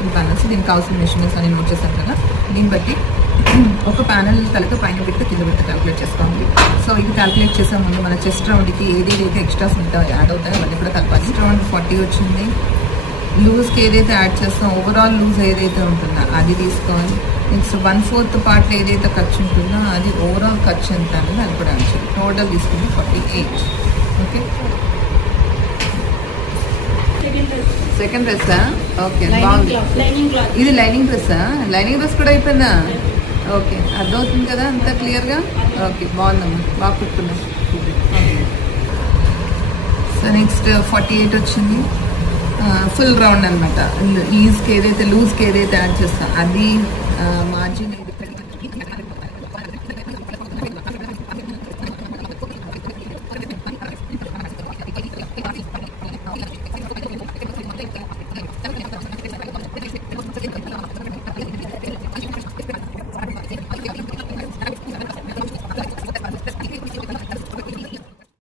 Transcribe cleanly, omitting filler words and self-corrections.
3 panels. దీనికి కావాల్సిన measurements అని నోట్ చేశాను కదా, దీన్ని బట్టి ఒక ప్యానల్ తలక పైన పెట్టి కింద పెట్టి క్యాలిక్యులేట్ చేసుకోవాలి. సో ఇది క్యాలిక్యులేట్ చేసే ముందు మన చెస్ట్ రౌండ్కి ఏదైతే ఎక్స్ట్రాస్ ఉంటాయో యాడ్ అవుతాయో అవన్నీ కూడా కలపాలి. చెస్ట్ రౌండ్ 40 వచ్చింది. లూజ్కి ఏదైతే యాడ్ చేస్తాం ఓవరాల్ లూజ్ ఏదైతే ఉంటుందో అది తీసుకోవాలి. నెక్స్ట్ 1/4 పార్ట్ ఏదైతే ఖర్చు ఉంటుందో అది ఓవరాల్ ఖర్చు ఎంత అనేది అది కూడా యాడ్ చేయాలి. టోటల్ తీసుకుంటే 48. Okay, second డ్రెస్సా? ఓకే, బాగుంది. ఇది లైనింగ్ డ్రెస్సా? లైనింగ్ డ్రెస్ కూడా అయిపోయిందా? ఓకే, అర్థమవుతుంది కదా అంతా క్లియర్గా. ఓకే, బాగుందమ్మా, బాగా కుట్టుకున్నా. సో నెక్స్ట్ 48 వచ్చింది. ఫుల్ రౌండ్ అనమాట. ఈజ్కి ఏదైతే లూజ్కి ఏదైతే యాడ్ చేస్తాం అది మార్జిన్